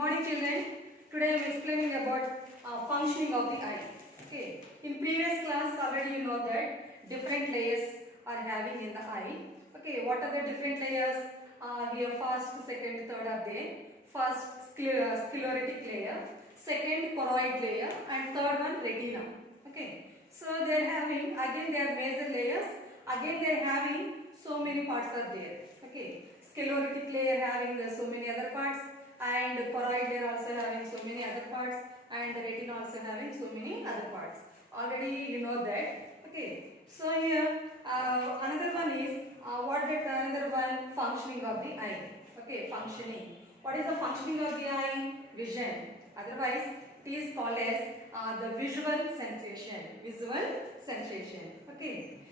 morning, children. Today I am explaining about functioning of the eye. Okay. In previous class already you know that different layers are having in the eye. Okay. What are the different layers? Here first, second, third are there. First sclerotic layer, second choroid layer, and third one retina. Okay. So they are having again they are major layers. Again they are having so many parts are there. Okay. Sclerotic layer having so many other parts, and choroid layer also having so many other parts, and the retina also having so many other parts. Already you know that. Okay. So here another one is another one functioning of the eye. Okay, functioning. What is the functioning of the eye? Vision. Otherwise, it is called as the visual sensation. Visual sensation. Okay.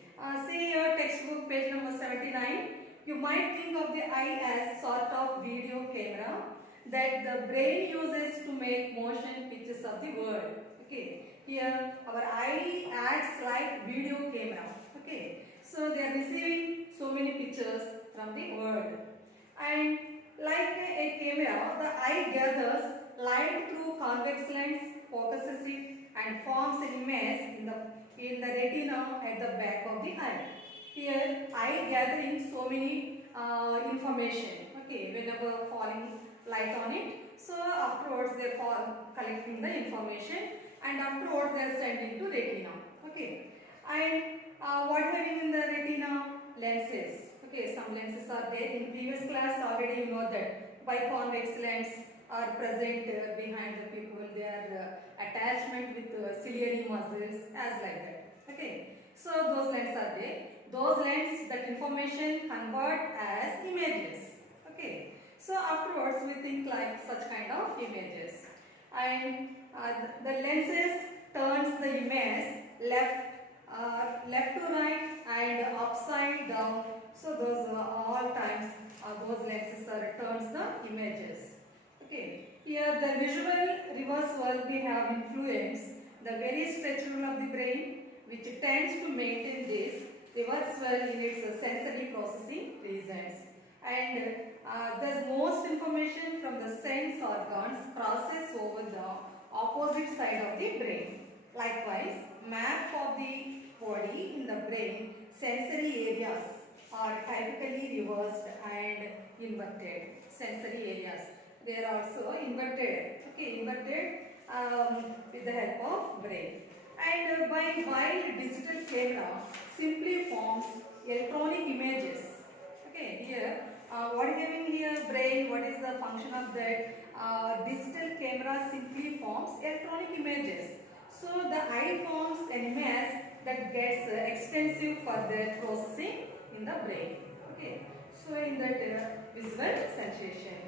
See your textbook page number 79. You might think of the eye as sort of video camera that the brain uses to make motion pictures of the world. Okay. Here our eye acts like video camera. Okay. So they are receiving so many pictures from the world. And like a camera, the eye gathers light through convex lens, focuses it, and forms an image in the retina at the back of the eye. Here, eye gathering so many information. Okay, whenever falling light on it, so afterwards they fall collecting the information, and afterwards they are sending to retina. Okay, and what having in the retina? Lenses. Okay, some lenses are there. In previous class already you know that biconvex lens are present behind the people. Their attachment with ciliary muscles as like that. Okay, so those lenses are there. Those lenses, that information convert as images. Okay, so afterwards we think like such kind of images, and the lenses turns the image left to right and upside down. So those all times those lenses turns the images. Okay, here the visual reversal we have influenced the very structure of the brain, which tends to maintain this reversal in its sensory processing regions. And thus most information from the sense organs crosses over the opposite side of the brain. Likewise, map of the body in the brain, sensory areas are typically reversed and inverted. Sensory areas, they are also inverted. Okay, inverted with the help of brain. And while digital camera simply forms electronic images. Okay, here what is having here brain? What is the function of that? Digital camera simply forms electronic images. So the eye forms an image that gets extensive further processing in the brain. Okay, so in that visual sensation.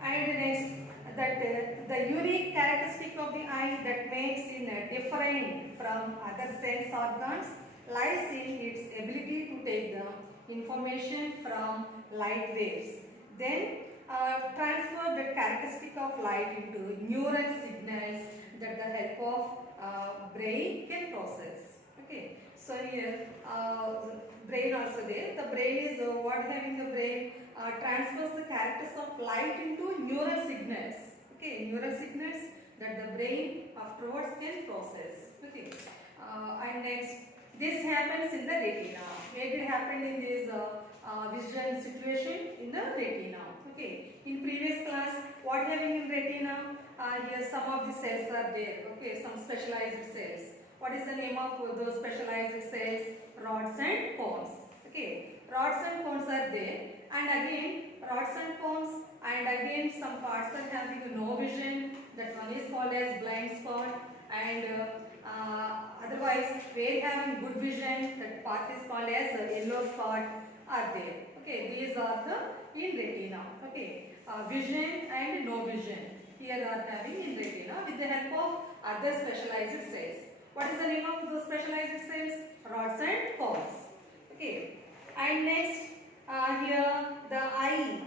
And next, that the unique characteristic of the eye that makes it different from other sense organs lies in its ability to take the information from light waves, then transfer the characteristic of light into neural signals that the help of brain can process. Okay, so here brain also there. The brain is what having the brain transfers the characters of light into neural signals. Okay, neural signals that the brain afterwards can process. Okay, and next, this happens in the retina. Maybe it happened in this vision situation in the retina. Okay, in previous class, what having in retina? Here some of the cells are there. Okay, some specialized cells. What is the name of those specialized cells? Rods and cones. Okay, rods and cones are there, and again rods and cones, and again some parts are having no vision. That one is called as blind spot, and otherwise where having good vision, that part is called as yellow spot are there. Okay, these are the in retina. Okay, vision and no vision here are having in retina with the help of other specialized cells. What is the name of those specialized cells? Rods and cones. Okay, and next here the eye,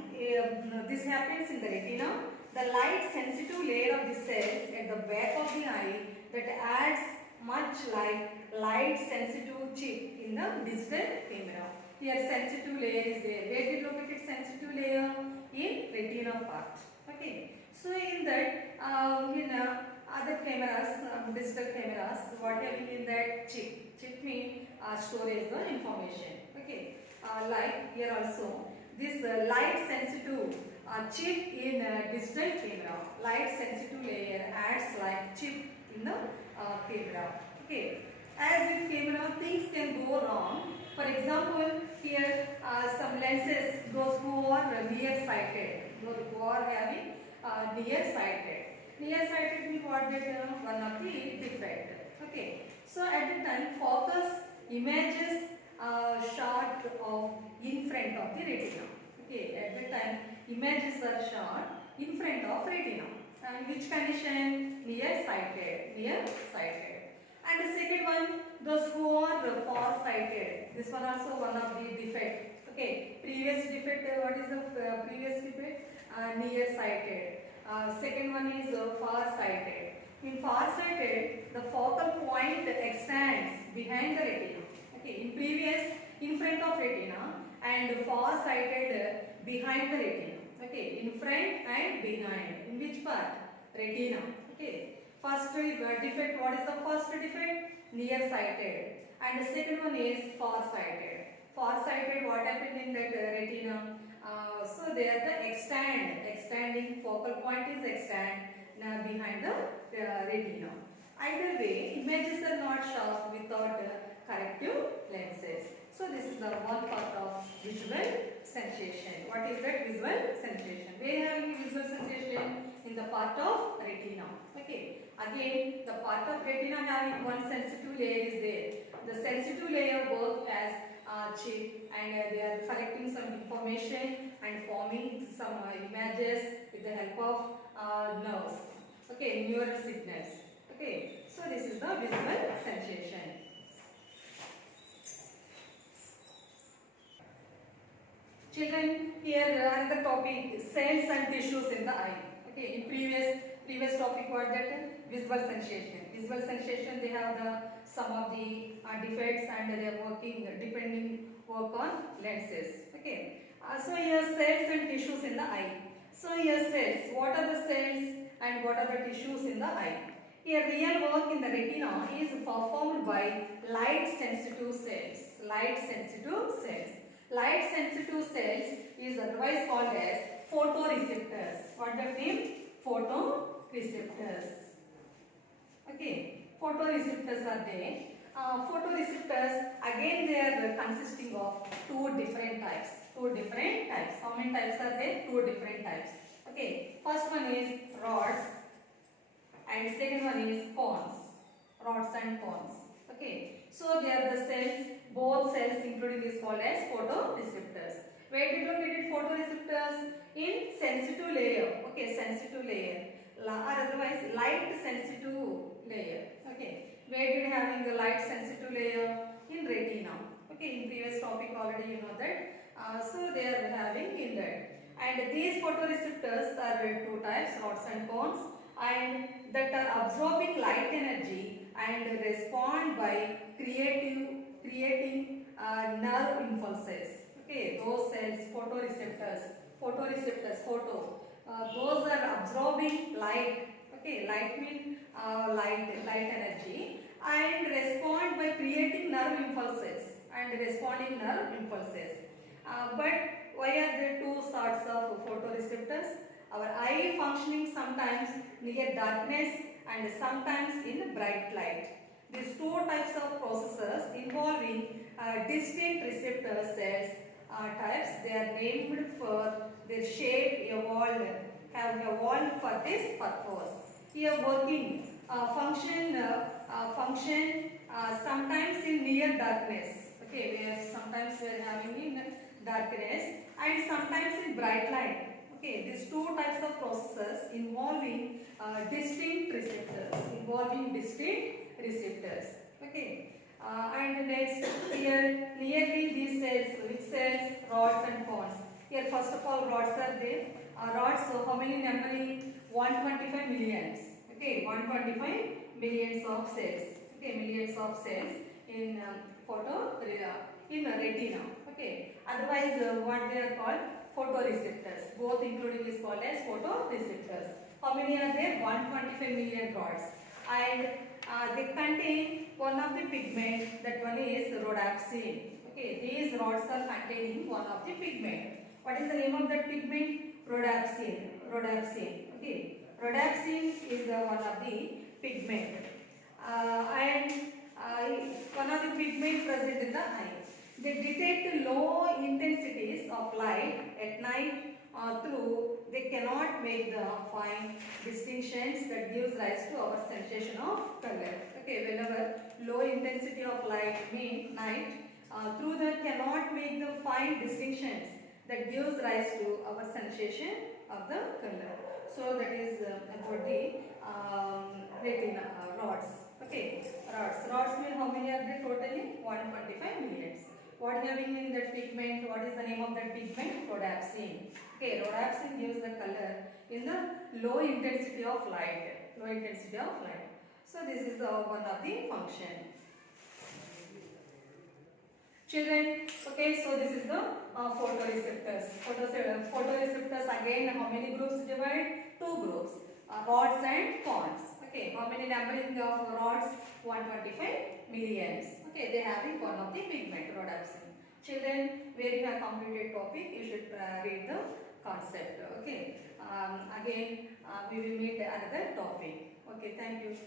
this happens in the retina. The light sensitive layer of the cells at the back of the eye that acts much like light sensitive chip in the digital camera. Here sensitive layer is there. Where did located sensitive layer? In retina part. Okay, so in that other cameras, digital cameras, what having in that chip. Chip means storage the information. Okay, like here also this light sensitive chip in digital camera. Light sensitive layer acts like chip in the camera. Okay, as with camera, things can go wrong. For example, here some lenses, those who are nearsighted, those who are having nearsighted. Nearsighted means what they one of the defect. Okay, so at the time focus images shot of in front of the retina. Okay, at the time images are shot in front of retina. And which condition? Nearsighted. Nearsighted. And the second one, those who are far-sighted. This one also one of the defect. Okay, previous defect. What is the previous defect? Nearsighted. Second one is far-sighted. In far-sighted, the focal point extends behind the retina. Okay, in previous, in front of retina, and far-sighted behind the retina. Okay, in front and behind. In which part? Retina. Okay. First defect, what is the first defect? Nearsighted. And the second one is far-sighted. Far-sighted, what happened in that retina? So there the extending focal point is behind the retina. Either way, images are not sharp without corrective lenses. So this is the one part of visual sensation. What is that? Visual sensation. Where having visual sensation? In the part of retina. Okay. Again, the part of retina having one sensitive layer is there. The sensitive layer works as chip, and they are collecting some information and forming some images with the help of nerves. Okay, neural signals. Okay, so this is the visual sensation. Children, here another topic, cells and tissues in the eye. Okay, in previous topic was that visual sensation. Visual sensation, they have some of the defects, and they are depending work on lenses. Okay, so here cells and tissues in the eye. So here cells, what are the cells and what are the tissues in the eye? Here real work in the retina is performed by light sensitive cells. Light sensitive cells. Light sensitive cells is otherwise called as photoreceptors. What that mean? Photoreceptors. Okay, photoreceptors are there. Photoreceptors, again they are consisting of two different types. How many types are there? Two different types. Okay, first one is rods and second one is cones. Rods and cones. Okay, so they are the cells, both cells including is called as photoreceptors. Where did located photoreceptors? In sensitive layer. Okay, sensitive layer. Or otherwise light sensitive layer. Okay, where did having the light sensitive layer? In retina. Okay, in previous topic already you know that. So they are having in that. And these photoreceptors are two types, rods and cones, and that are absorbing light energy and respond by creating nerve impulses. Okay, those cells, photoreceptors, those are absorbing light. Okay, light means light energy, and respond by creating nerve impulses and responding nerve impulses. But why are there two sorts of photoreceptors? Our eye functioning sometimes near darkness and sometimes in bright light. These two types of processes involving distinct receptor cells types, they are named for their shape have evolved for this purpose. Here working function sometimes in near darkness. Okay, we are sometimes we are having in darkness and sometimes in bright light. Okay, these two types of processes involving distinct receptors. Okay, and next here nearly these cells, which cells? Rods and cones. Here first of all rods are there. Rods, so how many numbering? 125 millions. Okay, 125 millions of cells. Okay, millions of cells in in retina. Okay, otherwise what they are called? Photoreceptors. Both including is called as photoreceptors. How many are there? 125 million rods. And they contain one of the pigment, that one is rhodopsin. Okay, these rods are containing one of the pigment. What is the name of that pigment? Rhodopsin. Rhodopsin. Okay, rhodopsin is one of the pigment. And one of the pigment present in the eye. They detect low intensities of light at night through they cannot make the fine distinctions that gives rise to our sensation of color. Okay, whenever low intensity of light mean night, through that cannot make the fine distinctions that gives rise to our sensation of the color. So that is about the retina rods. Okay, rods. Rods mean how many are there totally? 125 millions. What having in that pigment? What is the name of that pigment? Rhodopsin. Okay, rhodopsin gives the color in the low intensity of light. Low intensity of light. So this is one of the function. Children, okay, so this is the photoreceptors. Photoreceptors again, how many groups divide? Two groups, rods and cones. Okay, how many numbering of rods? 125 millions. Okay, they having one of the pigment, rhodopsin. Children, where you have completed topic, you should read the concept. Okay, again we will meet another topic. Okay, thank you.